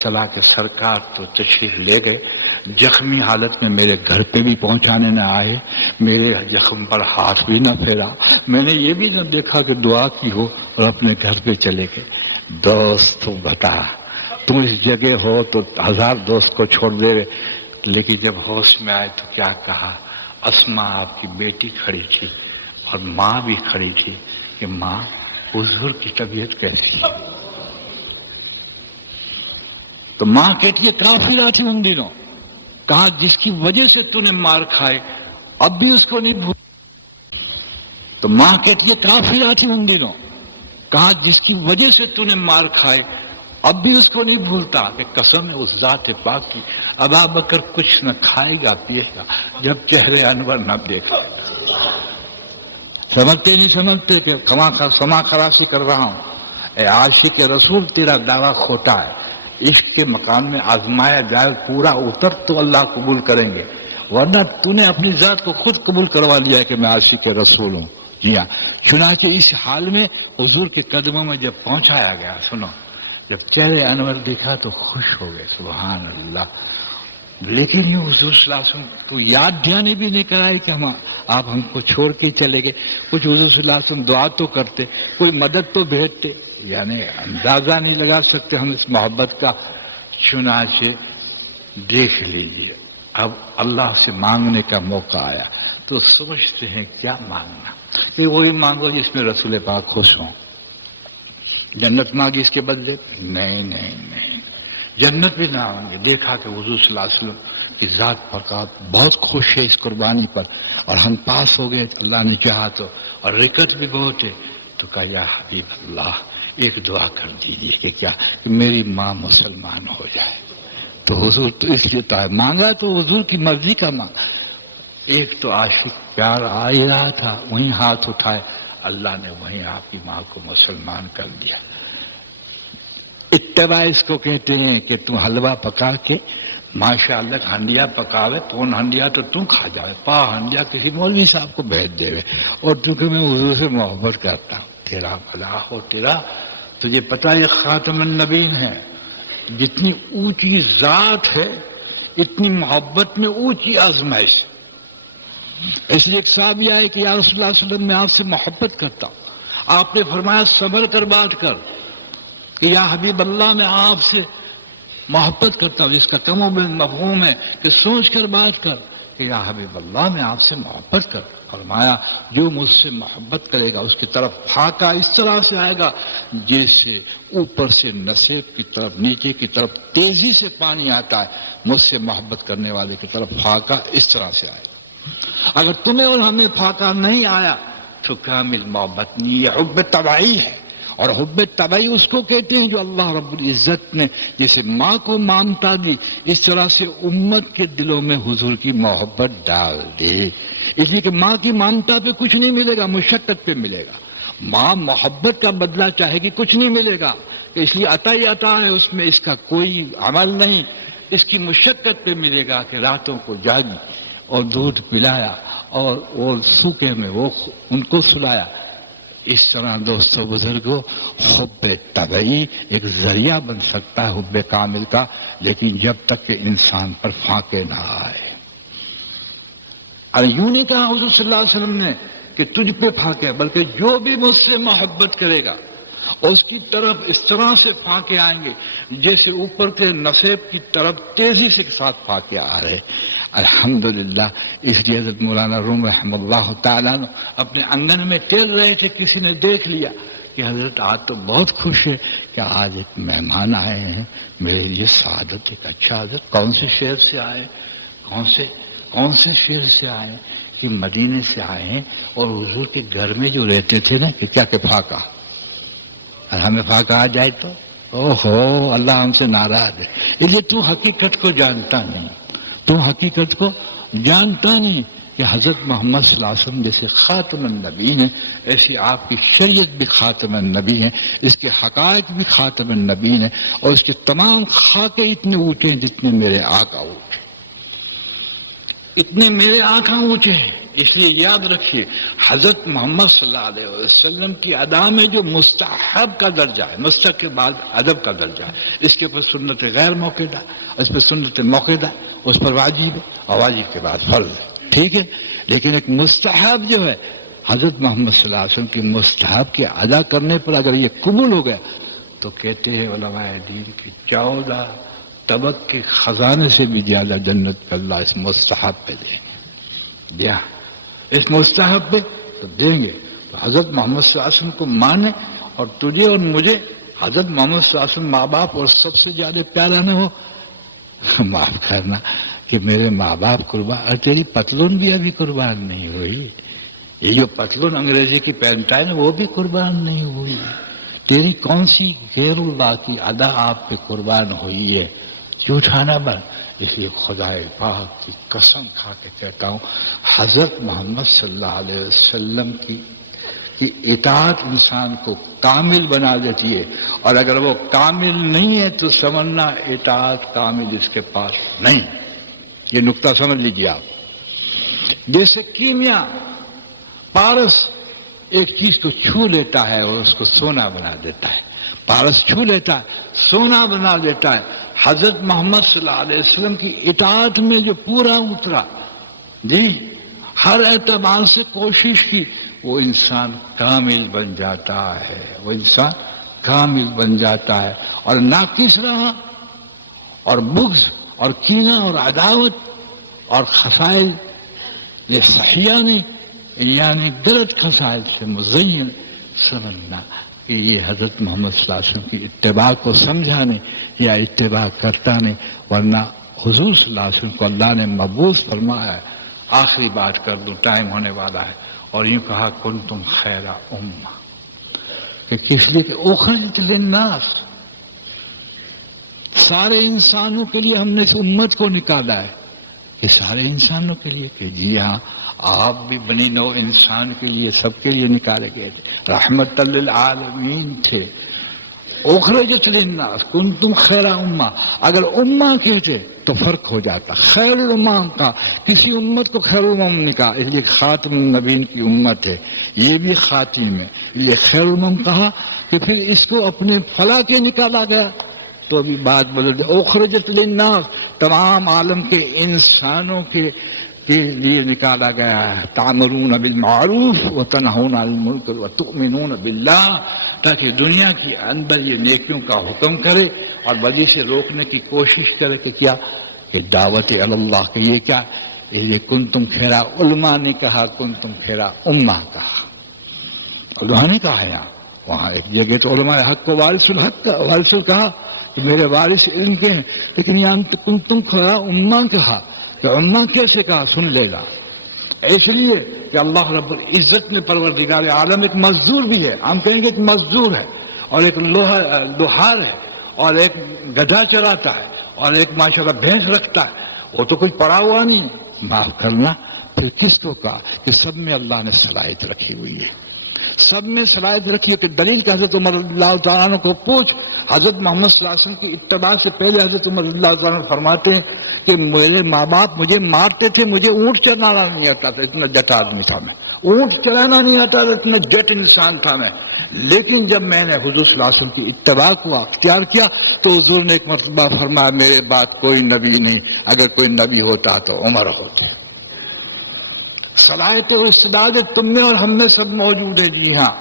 چلا کہ سرکار تو تشریف لے گئے، زخمی حالت میں میرے گھر پہ بھی پہنچانے نہ آئے، میرے زخم پر ہاتھ بھی نہ پھیرا، میں نے یہ بھی نہ دیکھا کہ دعا کی ہو، اور اپنے گھر پہ چلے گئے۔ دوست تو بتا، تم اس جگہ ہو تو 1000 دوست کو چھوڑ دے، لیکن جب ہوش میں آئے تو کیا کہا؟ اسما آپ کی بیٹی کھڑی تھی اور ماں بھی کھڑی تھی کہ ماں حضور کی طبیعت کیسی ہے؟ تو ماں کہتی ہے کافرہ تھی ان دنوں، کہا جس کی وجہ سے تو نے مار کھائے اب بھی اس کو نہیں بھول۔ تو ماں کہتی ہے کافرہ تھی ان دنوں، کہا جس کی وجہ سے تو نے مار کھائے اب بھی اس کو نہیں بھولتا، کہ قسم ہے اس ذات پاک کی ابا بکر کچھ نہ کھائے گا پیے گا جب چہرے انور نہ دیکھا۔ سمجھتے نہیں سمجھتے کہ سما خراسی کر رہا ہوں؟ اے عاشق رسول، تیرا دعویٰ کھوٹا ہے۔ عشق کے مقام میں آزمایا جائے، پورا اتر تو اللہ قبول کریں گے، ورنہ تو نے اپنی ذات کو خود قبول کروا لیا ہے کہ میں عاشق رسول ہوں۔ جی ہاں، چنانچہ اس حال میں حضور کے قدموں میں جب پہنچایا گیا، سنو، جب چہرے انور دیکھا تو خوش ہو گئے، سبحان اللہ۔ لیکن یہ حضور صلی اللہ علیہ وسلم کو یاد دہانی بھی نہیں کرائی کہ آپ ہم کو چھوڑ کے چلے گئے۔ کچھ حضور صلی اللہ علیہ وسلم دعا تو کرتے، کوئی مدد تو بھیجتے، یعنی اندازہ نہیں لگا سکتے ہم اس محبت کا۔ چنانچہ دیکھ لیجئے، اب اللہ سے مانگنے کا موقع آیا تو سمجھتے ہیں کیا مانگنا، کہ وہی مانگو جس میں رسول پاک خوش ہوں۔ جنت مانگی اس کے بدلے؟ نہیں نہیں نہیں، جنت بھی نہ ہوں گے۔ دیکھا کہ حضور صلی اللہ علیہ وسلم کی ذات پاک بہت خوش ہے اس قربانی پر، اور ہم پاس ہو گئے اللہ نے چاہا تو، اور رکت بھی بہت ہے۔ تو کہا یا حبیب اللہ، ایک دعا کر دیجیے کہ کیا، کہ میری ماں مسلمان ہو جائے۔ تو حضور تو اس لیے مانگا تو حضور کی مرضی کا مانگا۔ ایک تو عاشق پیار آ ہی رہا تھا، وہیں ہاتھ اٹھائے، اللہ نے وہیں آپ کی ماں کو مسلمان کر دیا۔ اتباع اس کو کہتے ہیں کہ تم حلوہ پکا کے ماشاء اللہ ہنڈیا پکاوے، پون ہنڈیا تو تم کھا جاوے، پا ہنڈیا کسی مولوی صاحب کو بھیج دے، اور چونکہ میں حضور سے محبت کرتا ہوں، تیرا بھلا ہو تیرا۔ تجھے پتا یہ خاتم النبیین ہے، جتنی اونچی ذات ہے اتنی محبت میں اونچی آزمائش۔ اس لیے ایک صحابی آئے کہ یا رسول اللہ صلی اللہ علیہ وسلم میں آپ سے محبت کرتا ہوں، آپ نے فرمایا صبر کر بات کر، کہ یا حبیب اللہ میں آپ سے محبت کرتا ہوں۔ اس کا کم و بیش مفہوم ہے کہ سوچ کر بات کر، کہ یا حبیب اللہ میں آپ سے محبت کر۔ فرمایا جو مجھ سے محبت کرے گا اس کی طرف پھاکا اس طرح سے آئے گا جیسے اوپر سے نصیب کی طرف نیچے کی طرف تیزی سے پانی آتا ہے، مجھ سے محبت کرنے والے کی طرف پھاکا اس طرح سے آئے گا۔ اگر تمہیں اور ہمیں پھاکا نہیں آیا تو کامل محبت نہیں، یہ حب طبعی ہے۔ اور حب طبعی اس کو کہتے ہیں جو اللہ رب العزت نے جیسے ماں کو مامتا دی، اس طرح سے امت کے دلوں میں حضور کی محبت ڈال دی۔ اس لیے کہ ماں کی مامتا پہ کچھ نہیں ملے گا، مشقت پہ ملے گا۔ ماں محبت کا بدلہ چاہے گی، کچھ نہیں ملے گا، اس لیے عطا ہی عطا ہے، اس میں اس کا کوئی عمل نہیں۔ اس کی مشقت پہ ملے گا کہ راتوں کو جاگی اور دودھ پلایا، اور وہ سوکھے میں وہ ان کو سلایا۔ اس طرح دوستو بزرگوں، حب طبعی ایک ذریعہ بن سکتا ہے حب کامل کا، لیکن جب تک کہ انسان پر پھانکے نہ آئے۔ اور یوں نہیں کہا حضور صلی اللہ علیہ وسلم نے کہ تجھ پہ پھانکے، بلکہ جو بھی مجھ سے محبت کرے گا اس کی طرف اس طرح سے پھانکے آئیں گے جیسے اوپر کے نصیب کی طرف تیزی سے ساتھ پھانکے آ رہے۔ الحمدللہ، اس لیے حضرت مولانا روم رحمہ اللہ تعالیٰ اپنے آنگن میں ٹہل رہے تھے، کسی نے دیکھ لیا کہ حضرت آج تو بہت خوش ہے کہ آج ایک مہمان آئے ہیں میرے لیے سعادت۔ ایک اچھا حضرت کون سے شہر سے آئے، کون سے شہر سے آئے؟ کہ مدینے سے آئے ہیں، اور حضور کے گھر میں جو رہتے تھے نا کہ کیا کہ پھاکا، اور ہمیں پھاکا آ جائے تو اوہو اللہ ہم سے ناراض ہے۔ اس لیے تو حقیقت کو جانتا نہیں، تو حقیقت کو جانتا نہیں کہ حضرت محمد صلی اللہ علیہ وسلم جیسے خاتم النبی ہیں، ایسی آپ کی شریعت بھی خاتم النبی ہے، اس کے حقائق بھی خاتم النبی ہیں، اور اس کے تمام خاکے اتنے اونچے ہیں جتنے میرے آقا اونچے، اتنے میرے آقا اونچے ہیں، اس لیے یاد رکھیے حضرت محمد صلی اللہ علیہ وسلم کی ادا میں جو مستحب کا درجہ ہے، مستحب کے بعد ادب کا درجہ ہے، اس کے اوپر سنت غیر موقعہ، اس پر سنت موقعہ، اس پر واجب ہے، اور واجب کے بعد فرض ہے، ٹھیک ہے. لیکن ایک مستحب جو ہے حضرت محمد صلی اللہ علیہ وسلم کی مستحب کے ادا کرنے پر اگر یہ قبول ہو گیا تو کہتے ہیں علماء دین کی 14 طبق کے خزانے سے بھی زیادہ جنت کا اللہ اس مستحب پہ دیں گے. دیا اس مستحب پہ تو دیں گے. تو حضرت محمد صلی اللہ علیہ وسلم کو مانے، اور تجھے اور مجھے حضرت محمد صلی اللہ علیہ وسلم ماں باپ اور سب سے زیادہ پیارا نہ ہو. معاف کرنا کہ میرے ماں باپ قربان، اور تیری پتلون بھی ابھی قربان نہیں ہوئی. یہ جو پتلون انگریزی کی پینٹائن ہے وہ بھی قربان نہیں ہوئی. تیری کون سی غیر اللہ کی ادا آپ پہ قربان ہوئی ہے؟ جھوٹانا بن. اس لیے خدا پاک کی قسم کھا کے کہتا ہوں حضرت محمد صلی اللہ علیہ وسلم کی اطاعت انسان کو کامل بنا دیتی ہے، اور اگر وہ کامل نہیں ہے تو سمجھنا اطاعت کامل اس کے پاس نہیں. یہ نقطہ سمجھ لیجیے آپ. جیسے کیمیا، پارس ایک چیز کو چھو لیتا ہے اور اس کو سونا بنا دیتا ہے. پارس چھو لیتا ہے، سونا بنا دیتا ہے. حضرت محمد صلی اللہ علیہ وسلم کی اطاعت میں جو پورا اترا، جی ہر اعتبار سے کوشش کی، وہ انسان کامل بن جاتا ہے. وہ انسان کامل بن جاتا ہے. اور ناقص رہا اور بغض اور کینہ اور عداوت اور خسائل، یہ صحیحانی یعنی غلط خسائل سے مزین سمجھنا کہ یہ حضرت محمد صلی اللہ علیہ وسلم کی اتباع کو سمجھانے یا اتباع کرتا نہیں. ورنہ حضور صلی اللہ علیہ وسلم کو اللہ نے مبعوث فرمایا ہے. آخری بات کر دوں، ٹائم ہونے والا ہے. اور یوں کہا کنتم خیر امہ، کہ کس لیے کہ اخرجت للناس، سارے انسانوں کے لیے ہم نے اس امت کو نکالا ہے. کہ سارے انسانوں کے لیے، کہ جی ہاں آپ بھی بنی نو انسان کے لیے، سب کے لیے نکالے گئے تھے، رحمت للعالمین تھے. اخرجت للناس کنتم خیر امہ. اگر امہ کہتے تو فرق ہو جاتا. خیر الامم کا کسی امت کو خیر الامم نے کہا، اس لیے خاتم النبیین کی امت ہے، یہ بھی خاتم ہے، اس لیے خیر الامم کہا. کہ پھر اس کو اپنے فلاح کے نکالا گیا تو ابھی بات بدل گئی. اخرجت للناس تمام عالم کے انسانوں کے لیے نکالا گیا ہے. تعمرون بالمعروف وتنہون عن المنکر وتؤمنون باللہ، تاکہ دنیا کے اندر یہ نیکیوں کا حکم کرے اور بدی سے روکنے کی کوشش کرے. کہ کیا؟ کہ دعوت اللہ. کہ یہ کیا؟ یہ کنتم خیرا علماء نے کہا، کنتم خیرا امہ کہا. علماء نے کہا ہے وہاں ایک جگہ تو علماء حق کو وارث الحق وارث کہا کہ میرے وارث علم کے ہیں، لیکن یہاں کنتم خیرا امہ کہا. کہ امہ کیسے کہا؟ سن لے گا. اس لیے کہ اللہ رب العزت نے پروردگار عالم ایک مزدور بھی ہے. ہم کہیں گے ایک مزدور ہے، اور ایک لوہار ہے، اور ایک گدھا چلاتا ہے، اور ایک ماشاءاللہ بھینس رکھتا ہے. وہ تو کچھ پڑا ہوا نہیں. معاف کرنا، پھر کس کو کہا کہ سب میں اللہ نے صلاحیت رکھی ہوئی ہے. سب میں صلاحیت رکھی ہے. کہ دلیل کہ حضرت عمر رضی اللہ تعالیٰ عنہ کو پوچھ، حضرت محمد صلی اللہ علیہ وسلم کی اتباع سے پہلے حضرت عمر رضی اللہ تعالیٰ عنہ فرماتے ہیں کہ میرے ماں باپ مجھے مارتے تھے، مجھے اونٹ چلانا نہیں آتا تھا، اتنا جٹ آدمی تھا میں. اونٹ چلانا نہیں آتا تھا، اتنا جٹ انسان تھا میں. لیکن جب میں نے حضور صلی اللہ علیہ وسلم کی اتباع کو اختیار کیا تو حضور نے ایک مرتبہ فرمایا میرے بعد کوئی نبی نہیں، اگر کوئی نبی ہوتا تو عمر ہوتے. صلاحیت اور استعداد تم میں اور ہم میں سب موجود ہے. جی ہاں،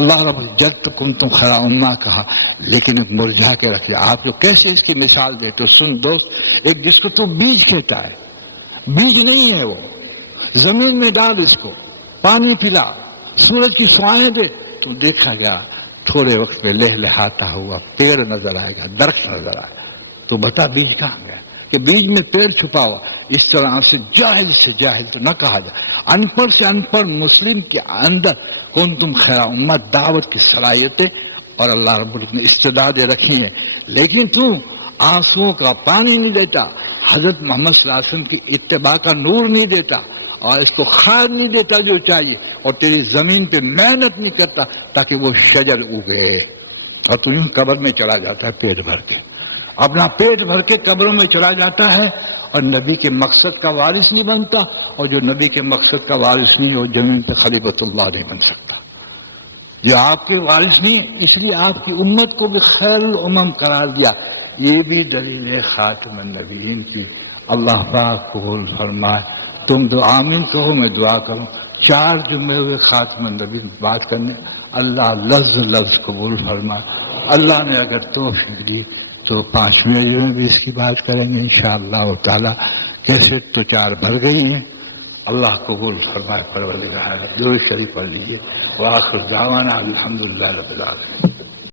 اللہ رب العزت کنتم خیر امہ کہا، لیکن ایک مرجھا کے رکھے. آپ جو کیسے اس کی مثال دیتے ہو؟ سن دوست، ایک جس کو تو بیج کہتا ہے، بیج نہیں ہے وہ، زمین میں ڈال، اس کو پانی پلا، سورج کی شعاعیں دے، تو دیکھا گیا تھوڑے وقت میں لہلہاتا ہوا پیڑ نظر آئے گا، درخت نظر آئے گا. تو بتا بیج کہاں گیا؟ کہ بیج میں پیڑ چھپا ہوا. اس طرح سے جاہل تو نہ کہا جائے. ان پڑھ سے ان پڑھ مسلم کے اندر کنتم خیر امہ دعوت کی صلاحیتیں اور اللہ رب العزت نے استعدادیں رکھی ہیں. لیکن تو آنسوؤں کا پانی نہیں دیتا، حضرت محمد صلی اللہ علیہ وسلم کی اتباع کا نور نہیں دیتا، اور اس کو کھاد نہیں دیتا جو چاہیے، اور تیری زمین پہ محنت نہیں کرتا تاکہ وہ شجر اگے، اور تو یوں قبر میں چلا جاتا ہے پیٹ بھر کے. اپنا پیٹ بھر کے قبروں میں چلا جاتا ہے اور نبی کے مقصد کا وارث نہیں بنتا، اور جو نبی کے مقصد کا وارث نہیں وہ زمین پہ خلیفۃ اللہ نہیں بن سکتا۔ جو آپ کے وارث نہیں، اس لیے آپ کی امت کو بھی خیر الامم قرار دیا۔ یہ بھی دلیل ہے خاتم النبیین کی۔ اللہ پاک قبول فرمائے۔ تم تو آمین کہو، میں دعا کروں۔ 4 جمعے ہوئے خاتم النبیین بات کرنے، اللہ لفظ لفظ قبول فرمائے۔ اللہ نے اگر توفیق دی تو 5ویں میں بھی اس کی بات کریں گے انشاءاللہ تعالی۔ کیسے تو 4 بھر گئی ہیں، اللہ قبول فرمائے۔ پروردگار درود شریف پڑھ لیجیے۔ وآخر دعوانا الحمدللہ رب العالمین۔